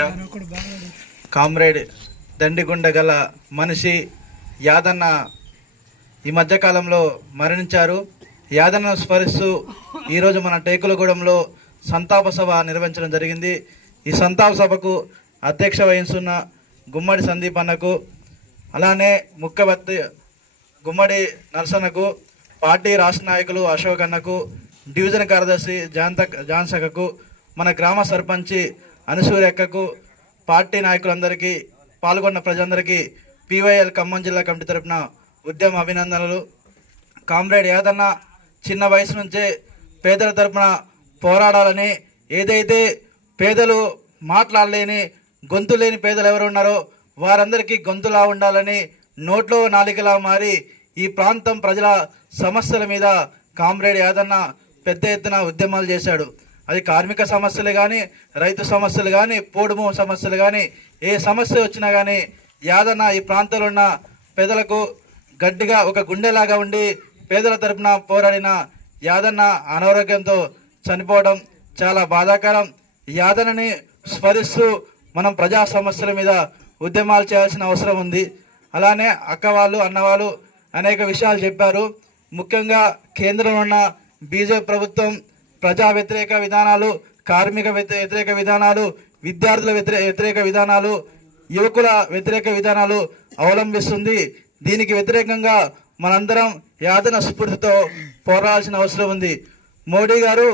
అధ్యక్ష కామ్రేడ్ దండిగుండ గల మనిషి యాదన్న ఈ మధ్యకాలంలో మరణించారు. యాదన్నను స్మరిస్తూ ఈరోజు మన టేకులగూడెంలో సంతాప సభ నిర్వహించడం జరిగింది. ఈ సంతాప సభకు అధ్యక్ష వహిస్తున్న గుమ్మడి సందీప్ అన్నకు అలానే ముఖ్యవర్తి గుమ్మడి నరసన్నకు పార్టీ రాష్ట్ర నాయకులు అశోక్ అన్నకు డివిజన్ కార్యదర్శి జాంత జాన్సకకు మన గ్రామ సర్పంచి అనుసూరెక్కకు పార్టీ నాయకులందరికీ పాల్గొన్న ప్రజలందరికీ పీవైఎల్ ఖమ్మం జిల్లా కమిటీ తరపున ఉద్యమ అభినందనలు. కామ్రేడ్ యాదన్న చిన్న వయసు నుంచే పేదల తరపున పోరాడాలని ఏదైతే పేదలు మాట్లాడలేని గొంతు లేని పేదలు ఎవరు ఉన్నారో వారందరికీ గొంతులా ఉండాలని నోట్లో నాలికలా మారి ఈ ప్రాంతం ప్రజల సమస్యల మీద కామ్రేడ్ యాదన్న పెద్ద ఎత్తున ఉద్యమాలు చేశాడు. అది కార్మిక సమస్యలు కానీ రైతు సమస్యలు కానీ పోడుము సమస్యలు కానీ ఏ సమస్య వచ్చినా కానీ యాదన్న ఈ ప్రాంతంలో ఉన్న పేదలకు గట్టిగా ఒక గుండెలాగా ఉండి పేదల తరపున పోరాడిన యాదన్న అనారోగ్యంతో చనిపోవడం చాలా బాధాకరం. యాదనని స్మరిస్తూ మనం ప్రజా సమస్యల మీద ఉద్యమాలు చేయాల్సిన అవసరం ఉంది. అలానే అక్క వాళ్ళు అన్నవాళ్ళు అనేక విషయాలు చెప్పారు. ముఖ్యంగా కేంద్రంలో ఉన్న బీజేపీ ప్రభుత్వం ప్రజా వ్యతిరేక విధానాలు కార్మిక వ్యతి- వ్యతిరేక విధానాలు విద్యార్థుల వ్యతిరేక వ్యతిరేక విధానాలు యువకుల వ్యతిరేక విధానాలు అవలంబిస్తుంది. దీనికి వ్యతిరేకంగా మనందరం యాదన స్ఫూర్తితో పోరాడాల్సిన అవసరం ఉంది. మోడీ గారు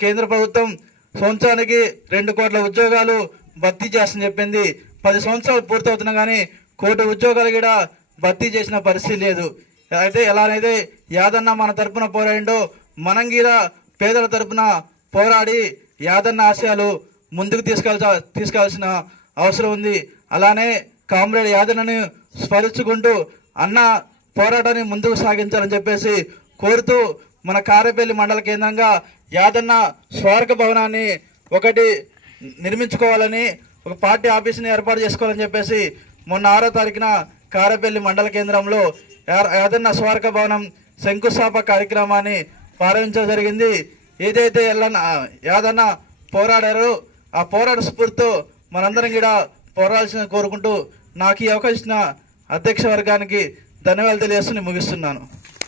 కేంద్ర ప్రభుత్వం సంవత్సరానికి రెండు కోట్ల ఉద్యోగాలు భర్తీ చేస్తని చెప్పింది. పది సంవత్సరాలు పూర్తవుతున్నా కానీ కోటి ఉద్యోగాలు కూడా భర్తీ చేసిన పరిస్థితి లేదు. అయితే ఎలానైతే యాదన్న మన తరపున పోరాడిండో మనం కూడా పేదల తరపున పోరాడి యాదన్న ఆశయాలు ముందుకు తీసుకెళ్ళ తీసుకెళ్ళాల్సిన అవసరం ఉంది. అలానే కామ్రేడ్ యాదన్నని స్మరించుకుంటూ అన్న పోరాటాన్ని ముందుకు సాగించాలని చెప్పేసి కోరుతూ మన కారేపల్లి మండల కేంద్రంగా యాదన్న స్మారక భవనాన్ని ఒకటి నిర్మించుకోవాలని ఒక పార్టీ ఆఫీస్ని ఏర్పాటు చేసుకోవాలని చెప్పేసి మొన్న ఆరో తారీఖున కారేపల్లి మండల కేంద్రంలో యా- యాదన్న స్మారక భవనం శంకుస్థాపక కార్యక్రమాన్ని ప్రారంభించడం జరిగింది. ఏదైతే ఎల్లన్న యాదన్న పోరాడారో ఆ పోరాట స్ఫూర్తితో మనందరం కూడా పోరాడాల్సిన కోరుకుంటూ నాకు ఈ అవకాశం అధ్యక్ష వర్గానికి ధన్యవాదాలు తెలియజేస్తూ ముగిస్తున్నాను.